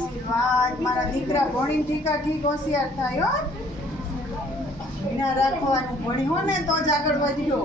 આશીર્વાદ. મારા દીકરા ભણીને ઠીકા ઠીક હોશિયાર થાય, હો. વિના રાખવાનું ભણ્યો ને, તો જ આગળ વધ્યો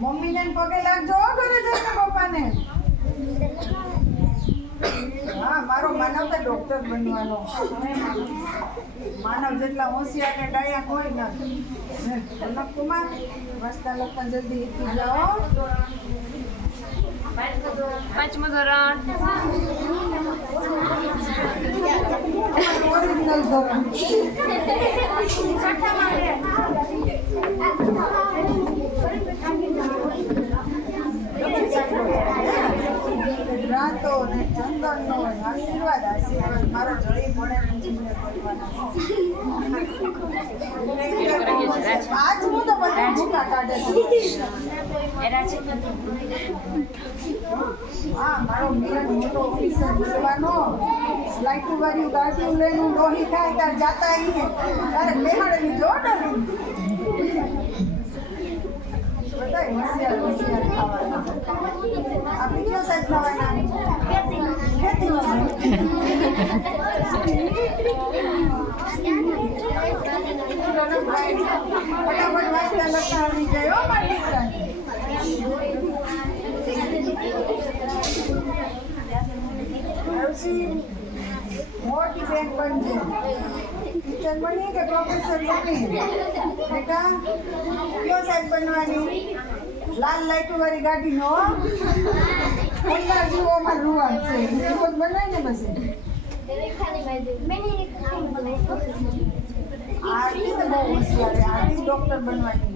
મમ્મીને ને પગે લાગજો ઘરે જઈને પપ્પાને. હા, મારો માનવ તો ડોક્ટર બનવાનો. માનવ જેટલા હોશિયાર ને ડાયા કોઈ નથી કનક કુમાર લખતા જલ્દી શીખી જાઓ. પાંચમો ધોરણ ઓરિજિનલ ધોરણ રાતો ને આશીર્વાદ મારો જળી આજ હું તો બધા ભૂકા કાઢે હા મારો મિલન ઓફિસર બનવાનો લાઈટ વાર્યું ગાડીઓ લઈને ડોહી ખાય તાર જાતા અહીં તારે બેહાડેલી જો ફટાફટ વાંચતા લખતા દીકરાને હર્ષી મોટી બેન બનજે બની કે પ્રોફેસર બની બેટા, કયો સાહેબ બનવાની? લાલ લાઈટો વાળી ગાડી નો ફૂલના જીવો માં રૂવાન છે. જીવો બનાય ને તો બહુ હોશિયાર. આરતી ડોક્ટર બનવાની